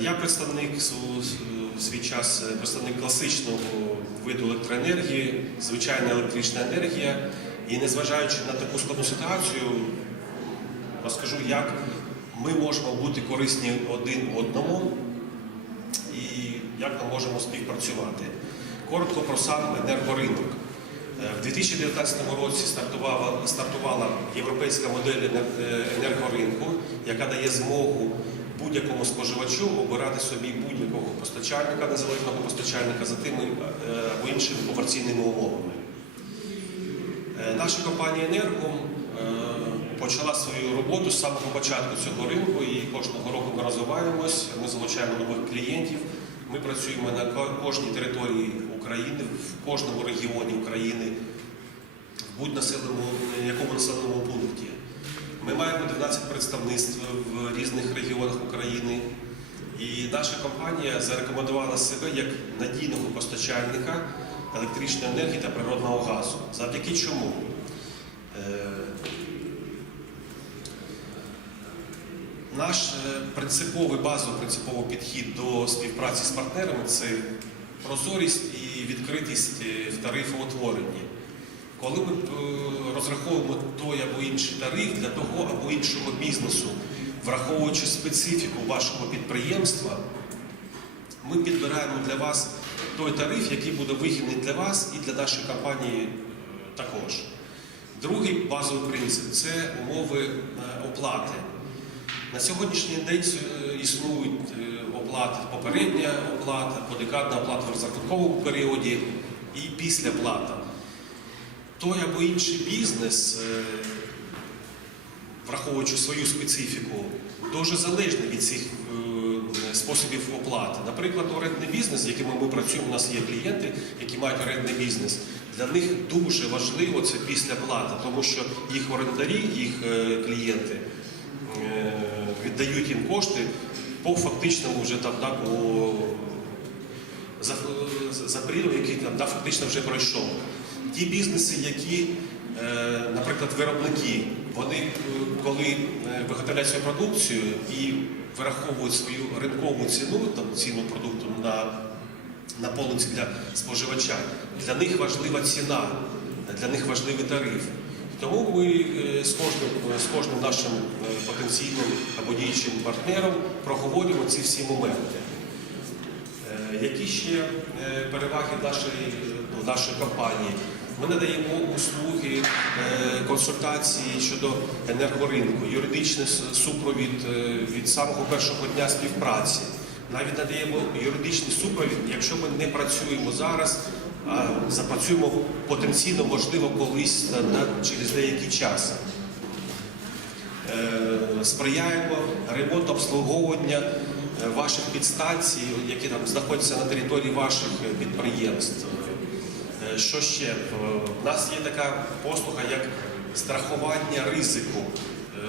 Я представник свій час е, представник класичного виду електроенергії, звичайна електрична енергія. І незважаючи на таку складну ситуацію, розкажу, як ми можемо бути корисні один одному і як ми можемо співпрацювати. Коротко про сам енергоринок. Е, В 2019 році стартувала, стартувала європейська модель е, енергоринку, яка дає змогу будь-якому споживачу обирати собі будь-якого постачальника, незалежного постачальника за тими е, або іншими комерційними умовами. Е, Наша компанія Енерго е, почала свою роботу з самого початку цього ринку і кожного року ми розвиваємось, ми залучаємо нових клієнтів. Ми працюємо на кожній території України, в кожному регіоні України, в будь-населеному якому населеному пункті. Ми маємо 12 представництв в різних регіонах України. І наша компанія зарекомендувала себе як надійного постачальника електричної енергії та природного газу. Завдяки чому? Е, Наш е, принциповий базовий принциповий підхід до співпраці з партнерами це прозорість і відкритість е, в тарифоутворенні. Коли ми е, розраховуємо той або інший тариф для того або іншого бізнесу, враховуючи специфіку вашого підприємства, ми підбираємо для вас той тариф, який буде вигідний для вас і для нашої компанії е, також. Другий базовий принцип це умови е, оплати. На сьогоднішній день існують оплати, попередня оплата, подекадна оплата в розрахунковому періоді і післяплата. Той або інший бізнес, е, враховуючи свою специфіку, дуже залежний від цих е, способів оплати. Наприклад, орендний бізнес, з якими ми працюємо, у нас є клієнти, які мають орендний бізнес. Для них дуже важливо це післяплата, тому що їх орендарі, їх е, клієнти віддають їм кошти по фактичному вже там да, по за, за періодом, який там да, фактично вже пройшов. Ті бізнеси, які, е, наприклад, виробники, вони е, коли е, виготовляють свою продукцію і вираховують свою ринкову ціну, там ціну продукту на, на полиці для споживача, для них важлива ціна, для них важливий тариф. Тому ми з кожним, з кожним нашим потенційним або діючим партнером проговорюємо ці всі моменти. Які ще переваги нашої, нашої компанії? Ми надаємо услуги е, консультації щодо енергоринку, юридичний супровід е, від самого першого дня співпраці. Навіть надаємо юридичний супровід, якщо ми не працюємо зараз, а запрацюємо потенційно, можливо, колись через деякий час. Е, сприяємо ремонту обслуговування ваших підстанцій, які там знаходяться на території ваших підприємств. Що ще? Е, У нас є така послуга, як страхування ризику е,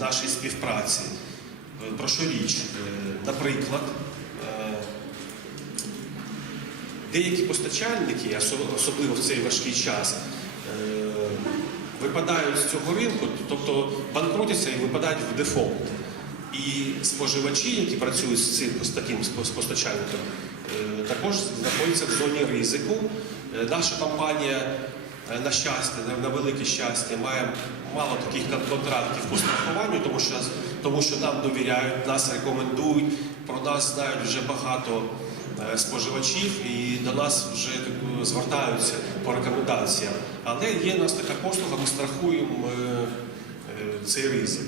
нашої співпраці. Е, Про що річ? Наприклад, деякі постачальники, особливо в цей важкий час, випадають з цього ринку, тобто банкрутяться і випадають в дефолт. І споживачі, які працюють з цим з таким з постачальником, також знаходяться в зоні ризику. Е, Наша компанія, е, на щастя, на- велике щастя, має мало таких контрактів по страхуванню, тому що, тому що нам довіряють, нас рекомендують, про нас знають вже багато е, споживачів і до нас вже звертаються по рекомендаціям. Але є у нас така послуга, ми страхуємо цей ризик.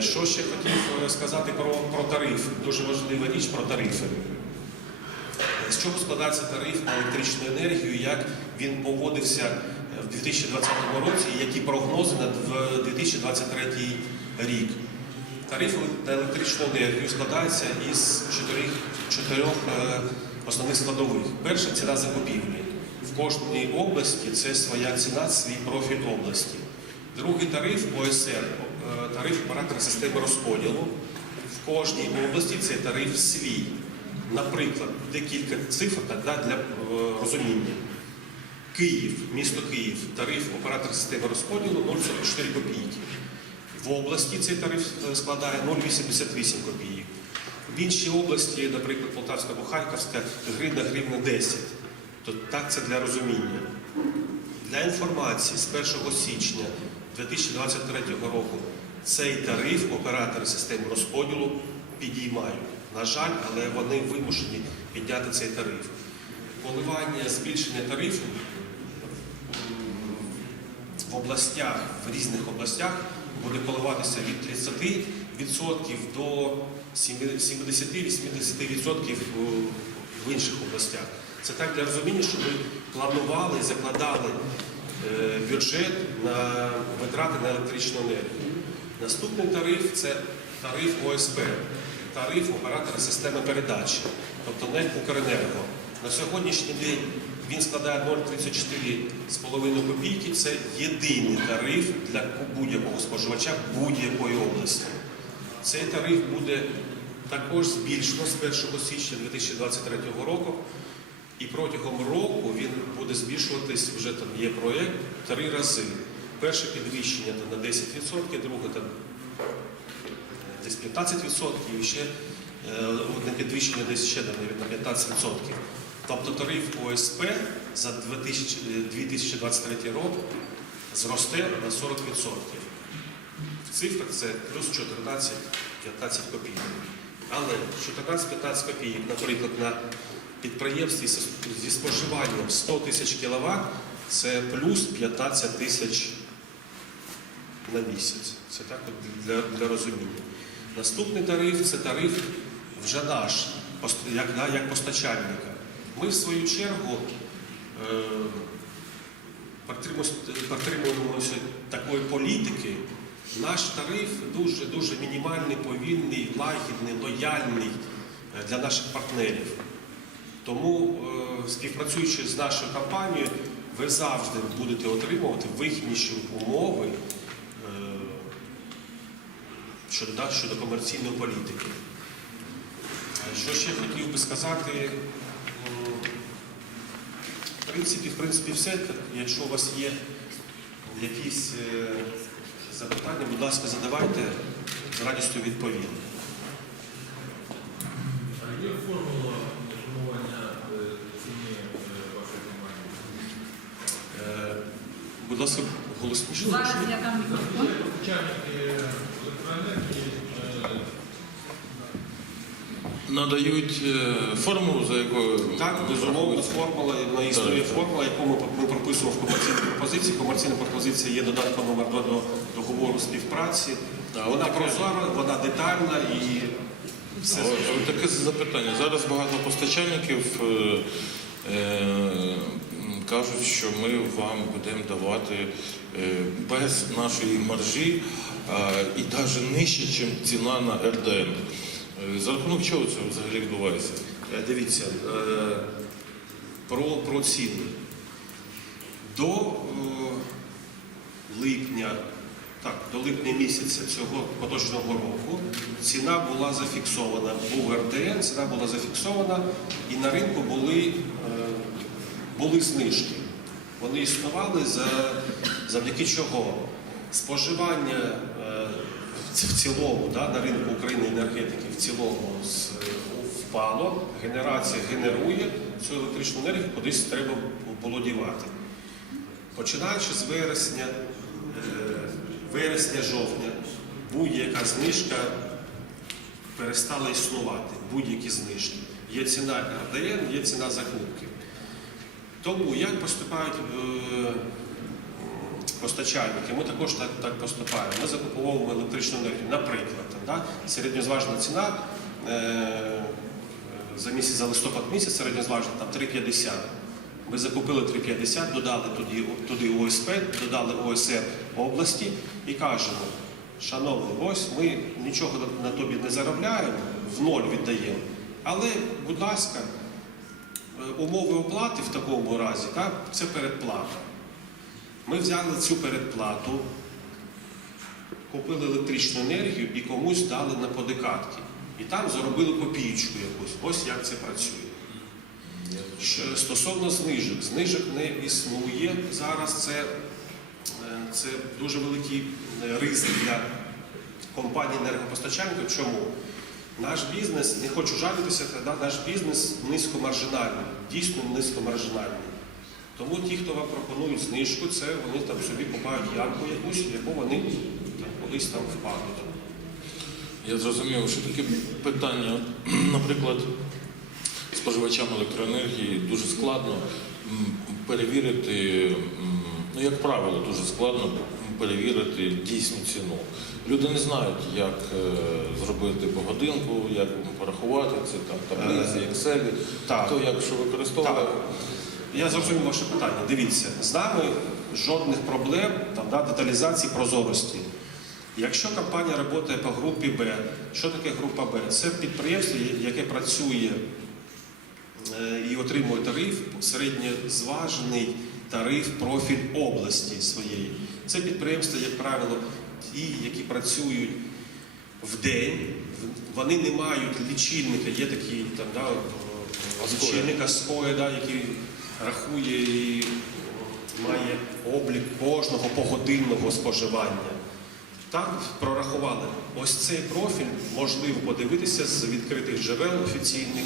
Що ще хотів сказати про, про тариф? Дуже важлива річ про тарифи. Чого складається тариф на електричну енергію, як він поводився е, в 2020 році, і які прогнози на 2023 рік? Тариф на електричну енергію складається із чотирьох, чотирьох е, основних складових. Перша ціна закупівлі. В кожній області це своя ціна, свій профіль області. Другий тариф ОСР, е, тариф оператора системи розподілу. В кожній області цей тариф свій. Наприклад, декілька цифр да, для е, розуміння. Київ, місто Київ, тариф оператора системи розподілу 0,44 копійки. В області цей тариф е, складає 0,88 копійок. В іншій області, наприклад, Полтавська або Харківська, гривна гривна 10. То так це для розуміння. Для інформації з 1 січня 2023 року цей тариф оператори системи розподілу підіймають. На жаль, але вони вимушені підняти цей тариф. Коливання збільшення тарифу в областях, в різних областях буде коливатися від 30% до 70-80% в інших областях. Це так для розуміння, що ми планували і закладали е, бюджет на витрати на електричну енергію. Наступний тариф це тариф ОСП, тариф оператора системи передачі, тобто НЕК Укренерго. На сьогоднішній день він складає 0,34,5 копійки. Це єдиний тариф для будь-якого споживача будь-якої області. Цей тариф буде також збільшено з 1 січня 2023 року. І протягом року він буде збільшуватись, вже там є проєкт, три рази. Перше підвищення на 10%, друге там, десь 15%, і ще е, одне підвищення десь ще навіть на 15%. Тобто тариф ОСП за 2023 рік зросте на 40%. В цифрах це плюс 14-15 копійок. Але 14-15 копійок, наприклад, на підприємстві зі споживанням 100 тисяч кВт це плюс 15 тисяч на місяць. Це так для, для розуміння. Наступний тариф це тариф вже наш, як, як постачальника. Ми в свою чергу е, притримуємося- такої політики. Наш тариф дуже дуже мінімальний, повільний, лагідний, лояльний е, для наших партнерів. Тому, е, співпрацюючи з нашою компанією, ви завжди будете отримувати вигідніші умови щодо, да, щодо комерційної політики. Е, Що ще хотів би сказати? В принципі, в принципі, все. Якщо у вас є якісь е, запитання, будь ласка, задавайте, з радістю відповім. А є формула формування е, ціни е, вашої компанії? Е, Будь ласка, голосніше. Зараз я дам мікрофон. Електроенергії надають е, формулу, за якою Так, безумовно, формула, існує формула, яку ми, прописуємо в комерційній пропозиції. Комерційна пропозиція є додатком номер 2 до договору співпраці. Вона прозора, вона детальна і все. О, Таке запитання. Зараз багато постачальників е, е, кажуть, що ми вам будемо давати е, без нашої маржі і навіть нижче, ніж ціна на РДН. Е, За рахунок чого це взагалі відбувається? Е, Дивіться, про, про ціни. До липня, так, до липня місяця цього поточного року ціна була зафіксована. Був РДН, ціна була зафіксована, і на ринку були, були знижки. Вони існували за, завдяки чого? Споживання е, в цілому да, на ринку України енергетики в цілому з- впало, генерація генерує цю електричну енергію, кудись треба було дівати. Починаючи з вересня, е, вересня-жовтня, будь-яка знижка перестала існувати, будь-які знижки. Є ціна РДН, є ціна закупки. Тому як поступають е, постачальники, ми також так, так поступаємо. Ми закуповуємо електричну енергію. Наприклад, да, середньозважна ціна е, за місяць, за листопад місяць, середньозважна там 3,50. Ми закупили 3,50, додали туди, туди ОСП, додали ОСР області і кажемо, шановний, ось ми нічого на, тобі не заробляємо, в ноль віддаємо. Але, будь ласка, умови оплати в такому разі, так, це передплата. Ми взяли цю передплату, купили електричну енергію і комусь дали на подикатки. І там заробили копійку якусь. Ось як це працює. Стосовно знижок, знижок не існує. Зараз це, е, це дуже великий е, ризик для компаній енергопостачальників. Чому? Наш бізнес, не хочу жалітися, наш бізнес низькомаржинальний, дійсно низькомаржинальний. Тому ті, хто вам пропонують знижку, це вони там собі купають ямку якусь, яку вони там, колись там впадуть. Я зрозумів, що таке питання, наприклад, споживачам електроенергії дуже складно перевірити, ну як правило, дуже складно перевірити дійсну ціну. Люди не знають, як е, зробити погодинку, як порахувати це там таблиці, Excel, так. хто як що використовує. Так. Я зрозумів ваше питання. Дивіться, з нами жодних проблем там, да, деталізації прозорості. Якщо компанія працює по групі Б, що таке група Б? Це підприємство, яке працює е, і отримує тариф, середньозважений тариф профіль області своєї. Це підприємства, як правило, ті, які працюють в день, вони не мають лічильника, є такий там, да, е, Аскоя. лічильник Аскоя, да, який рахує і має облік кожного погодинного споживання. Так, прорахували. Ось цей профіль можливо подивитися з відкритих джерел офіційних.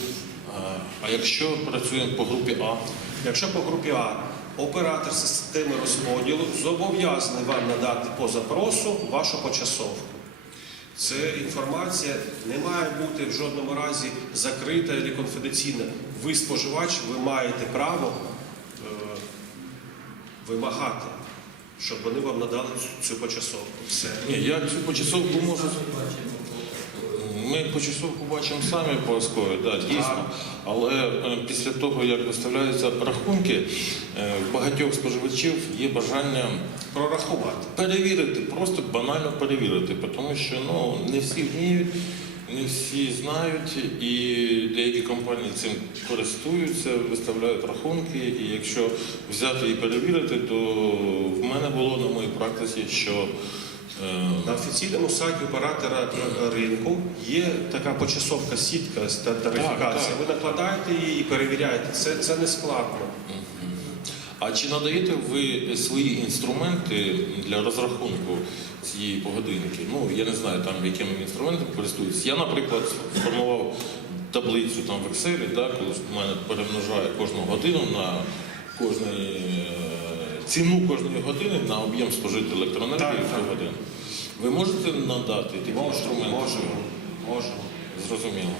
А, А якщо працюємо по групі А, Якщо по групі А оператор системи розподілу зобов'язаний вам надати по запросу вашу почасовку. Це інформація не має бути в жодному разі закрита або конфіденційна. Ви споживач, ви маєте право е, вимагати, щоб вони вам надали цю, почасовку. Все. ні, я цю почасовку можу. Ми почасовку бачимо самі по ОСКОю, да, дійсно. Але е, після того, як виставляються рахунки, е, в багатьох споживачів є бажання Прорахувати. перевірити, просто банально перевірити, тому що ну, не всі вміють, не всі знають, і деякі компанії цим користуються, виставляють рахунки. І якщо взяти і перевірити, то в мене було на моїй практиці, що На офіційному сайті оператора ринку є така почасовка сітка з та- тарифікація. Ви накладаєте її і перевіряєте. Це, це не складно. А чи надаєте ви свої інструменти для розрахунку цієї погодинки? Ну я не знаю, там якими інструментами користуються. Я, наприклад, сформував таблицю там в Excel, да, коли в мене перемножає кожну годину на кожний, е, ціну кожної години на об'єм спожитої електроенергії в ту годину. Ви можете надати такі інструменти? можемо, можемо. Зрозуміло.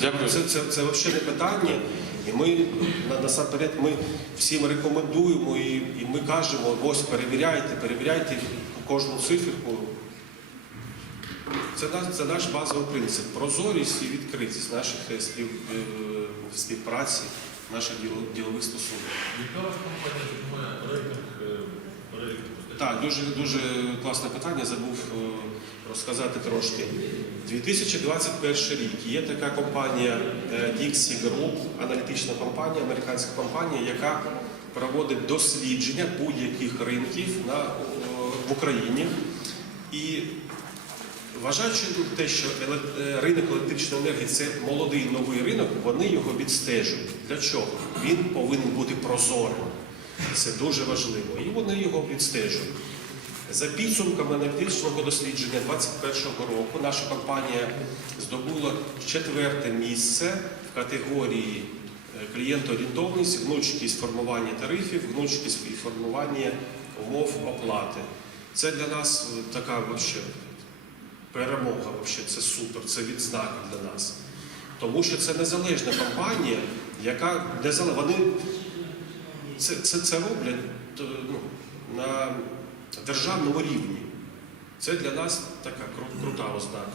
Дякую. Це, це, це взагалі не питання. І ми насамперед ми всім рекомендуємо і, і ми кажемо, ось перевіряйте, перевіряйте кожну циферку. Це наш, це наш базовий принцип. Прозорість і відкритість наших е, спів, е, співпраці, наших діло- ділових стосунків. Яка ваша компанія займає рейтинг, Так, дуже дуже класне питання. Забув е, розказати трошки. 2021 рік є така компанія е, Dixie Group, аналітична компанія, американська компанія, яка проводить дослідження будь-яких ринків на, е, в Україні. І Вважаючи те, що е, ринок електричної енергії це молодий новий ринок, вони його відстежують. Для чого? Він повинен бути прозорим. Це дуже важливо. І вони його відстежують. За підсумками аналітичного дослідження 2021 року наша компанія здобула четверте місце в категорії е, клієнтоорієнтовність, гнучкість формування тарифів, гнучкість і формування умов оплати. Це для нас е, така вообще перемога, вообще, це супер, це відзнака для нас. Тому що це незалежна компанія, яка незалежна. Вони це, це, це роблять е, ну, на державному рівні. Це для нас така кру- крута ознака.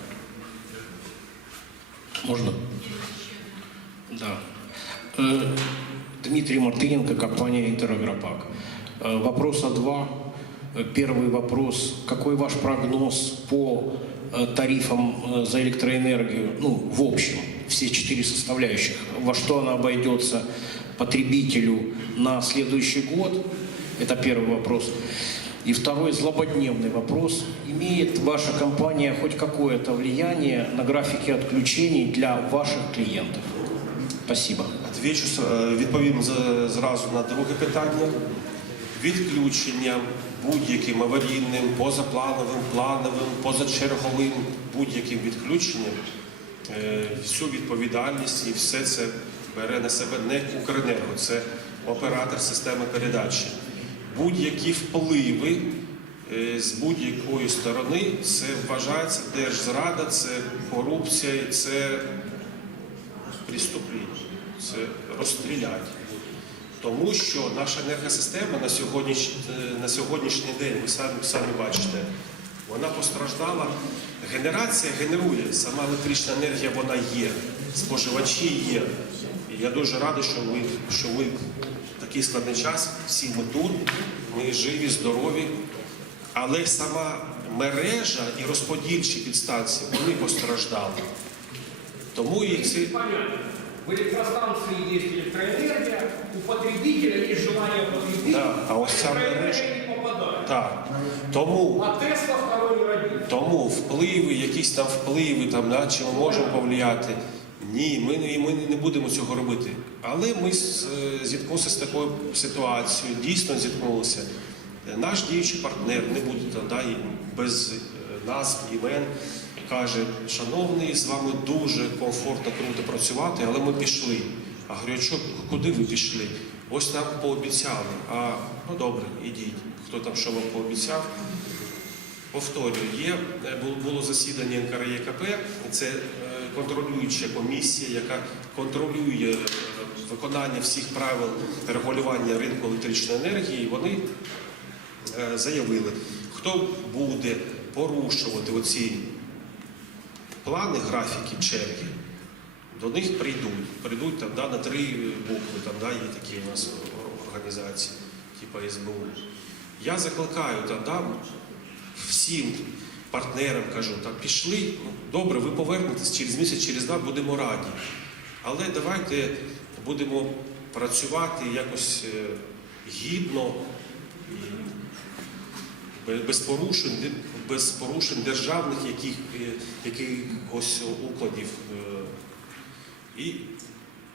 Можно? Да. Э, Дмитрий Мартыненко, компания «Интерагропак». Э, Вопроса два. Э, Первый вопрос. Какой ваш прогноз по э, тарифам э, за электроэнергию, ну, в общем, все четыре составляющих? Во что она обойдется потребителю на следующий год? Это первый вопрос. И второй злободневный вопрос. Имеет ваша компания хоть какое-то влияние на графики отключений для ваших клиентов? Спасибо. Отвічу, с- е, відповім за- зразу на друге питання. Відключення будь-яким аварійним, позаплановим, плановим, позачерговим будь-яким відключенням е, всю відповідальність і все це бере на себе не Укренерго, це оператор системи передачі. Будь-які впливи е, з будь-якої сторони це вважається держзрада, це корупція, це преступлення, це розстрілять. Тому що наша енергосистема на сьогоднішній, на сьогоднішній день, ви самі, самі бачите, вона постраждала. Генерація генерує, сама електрична енергія вона є, споживачі є. І я дуже радий, що ви, що ви в такий складний час, всі ми тут, ми живі, здорові. Але сама мережа і розподільчі підстанції вони постраждали. Тому Понятно. В электростанции есть электроэнергия, у потребителя есть желание потребить, Да, а вот сам электроэнергия мереж- не попадает. так. Тому А Тесла второй не родился. Тому впливи, якісь там впливи, там, да, чи ми можемо повлияти. Ні, ми, не- ми не будемо цього робити. Але ми з- е, зіткнулися з такою ситуацією, дійсно зіткнулися. Е, Наш діючий партнер, не буде там, да, і без е, назв, імен, каже, шановний, з вами дуже комфортно, круто працювати, але ми пішли. А говорю, що, куди ви пішли? Ось нам пообіцяли. А ну добре, ідіть. Хто там що вам пообіцяв? Повторюю, є е, було засідання НКРЄКП, це е, контролююча комісія, яка контролює е, виконання всіх правил регулювання ринку електричної енергії. Вони заявили, хто буде порушувати оці плани, графіки, черги, до них прийдуть. Прийдуть там да, на три букви, там да, є такі у нас організації, типу СБУ. Я закликаю там, да, всім партнерам кажу, так пішли, ну, добре, ви повернетесь через місяць, через два будемо раді. Але давайте будемо працювати якось е, гідно, без порушень, без порушень державних яких, е, якихось укладів. е. І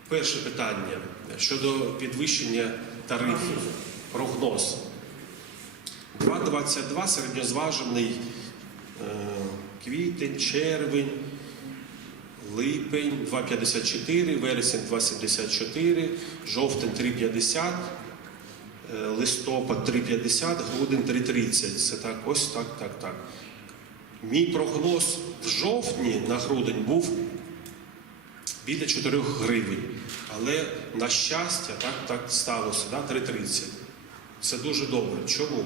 перше питання щодо підвищення тарифів, прогноз. 2,22 середньозважений е, квітень, червень, липень 2,54, вересень 2,74, жовтень 3,50, е, листопад 3,50, грудень 3,30. Це так, ось так, так, так. Мій прогноз в жовтні на грудень був біля 4 гривень. Але на щастя, так, так сталося, да, 3,30. Це дуже добре. Чому?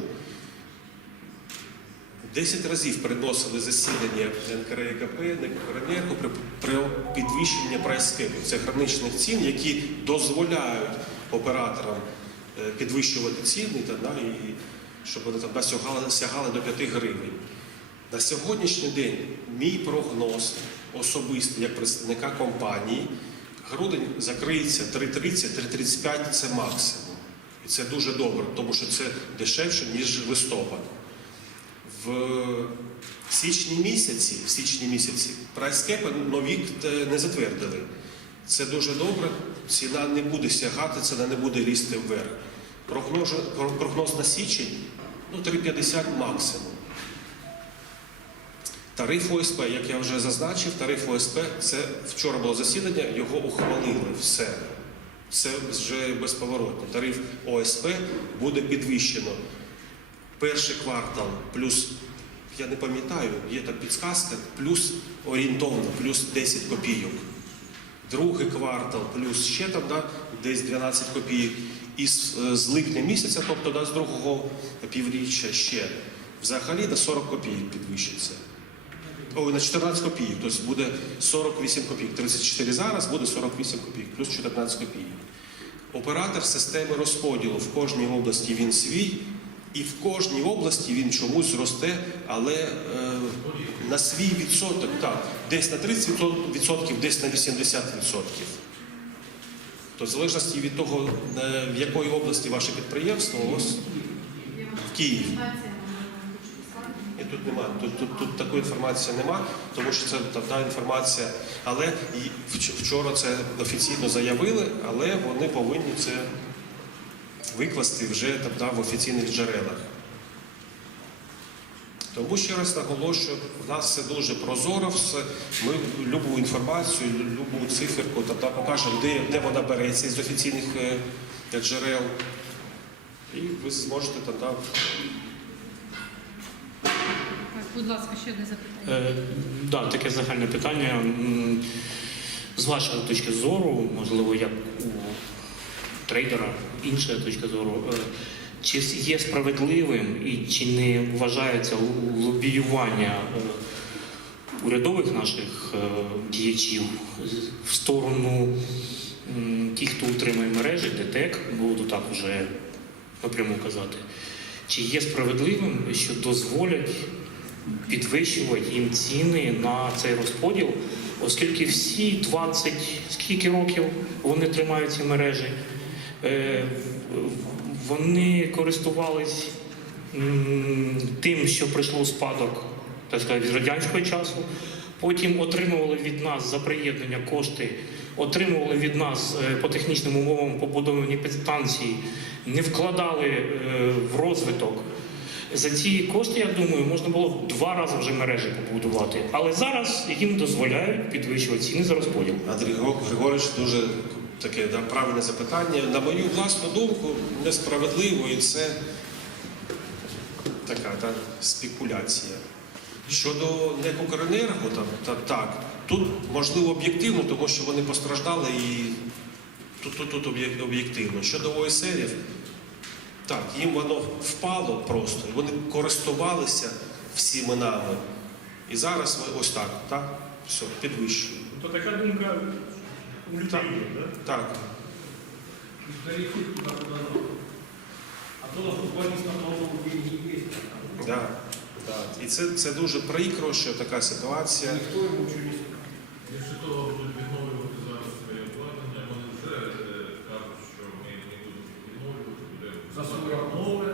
Десять разів переносили засідання НКРЕКП, НКРЕНЕРКО при, підвищенні прайскепу. Це граничних цін, які дозволяють операторам е, підвищувати ціни да, і щоб вони там сягали, сягали до 5 гривень. На сьогоднішній день мій прогноз особистий як представника компанії, грудень закриється 3,30, 3,35 це максимум. І це дуже добре, тому що це дешевше, ніж листопад. В січні місяці, в січні місяці прайскепи нові е, не затвердили. Це дуже добре, ціна не буде сягати, ціна не буде лізти вверх. Прогноз, прогноз на січень ну, 3,50 максимум. Тариф ОСП, як я вже зазначив, тариф ОСП це вчора було засідання, його ухвалили все. Це вже безповоротно. Тариф ОСП буде підвищено. Перший квартал плюс, я не пам'ятаю, є там підсказка, плюс орієнтовно, плюс 10 копійок. Другий квартал плюс ще там, да, десь 12 копійок. І е, з липня місяця, тобто да, з другого півріччя ще взагалі до 40 копійок підвищиться. Ой, на 14 копійок, тобто буде 48 копійок. 34 зараз буде 48 копійок, плюс 14 копійок. Оператор системи розподілу в кожній області він свій, і в кожній області він чомусь росте, але е, на свій відсоток, так, десь на 30%, десь на 80%. То в залежності від того, е, в якої області ваше підприємство, ось в Києві. І тут немає, тут, тут, тут такої інформації нема, тому що це та, інформація. Але вчора це офіційно заявили, але вони повинні це викласти вже там, в офіційних джерелах. Тому ще раз наголошую, в нас все дуже прозоро, все. Ми любу інформацію, любу циферку та, та покажемо, де, де вона береться з офіційних е, джерел. І ви зможете тоді Так, будь ласка, ще одне запитання. Е, да, таке загальне питання. З вашої точки зору, можливо, як у трейдера, інша точка зору, е, чи є справедливим і чи не вважається лобіювання е, урядових наших е, діячів в сторону тих, хто утримує мережі, ДТЕК, буду так вже напряму казати, чи є справедливим, що дозволять підвищувати їм ціни на цей розподіл, оскільки всі 20 скільки років вони тримають ці мережі, е, вони користувались тим, що прийшло у спадок так сказати, від радянського часу. Потім отримували від нас за приєднання кошти, отримували від нас е, по технічним умовам побудовані підстанції, не вкладали е, в розвиток. За ці кошти, я думаю, можна було б два рази вже мережі побудувати. Але зараз їм дозволяють підвищувати ціни за розподіл. Андрій Григор- Григорович дуже таке да, правильне запитання. На мою власну думку, несправедливо і це така та, спекуляція. Щодо НЕК «Укренерго», там, та, так, тут можливо об'єктивно, тому що вони постраждали і тут, тут, тут об'єктивно. Щодо ОСРів, так, їм воно впало просто, вони користувалися всіми нами. І зараз ми ось так, так, все, підвищуємо. То така думка у Так. да? Так. А то на деньги есть. Да, да. І це, це дуже прикро, що така ситуація. Никто ему ничего не скажет. Якщо того будуть відновлювати зараз своє обладнання, вони вже е, кажуть, що ми не будемо відновлювати, будемо За своє нове,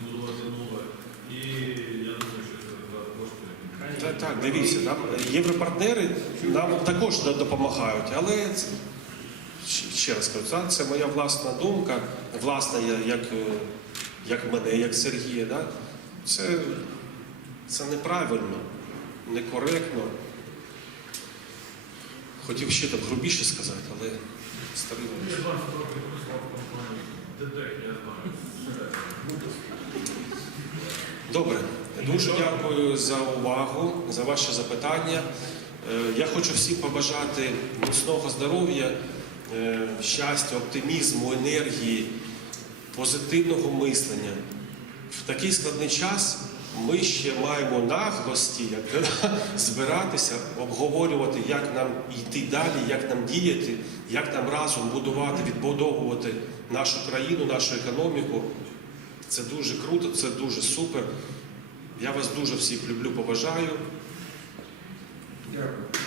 будувати нове. І я думаю, що це за кошти. Так, так, дивіться, нам європартнери нам також допомагають, але ще раз кажу, це, моя власна думка, власна як, е, як мене, як Сергія. Да? Це, це неправильно, некоректно. Хотів ще так грубіше сказати, але старий. Я 20 років працював в компанії ДТЕК, я знаю. Добре, дуже дякую за увагу, за ваші запитання. Е, Я хочу всім побажати міцного здоров'я, е, щастя, оптимізму, енергії, позитивного мислення. В такий складний час ми ще маємо наглості як, збиратися, обговорювати, як нам йти далі, як нам діяти, як нам разом будувати, відбудовувати нашу країну, нашу економіку. Це дуже круто, це дуже супер. Я вас дуже всіх люблю, поважаю. Дякую.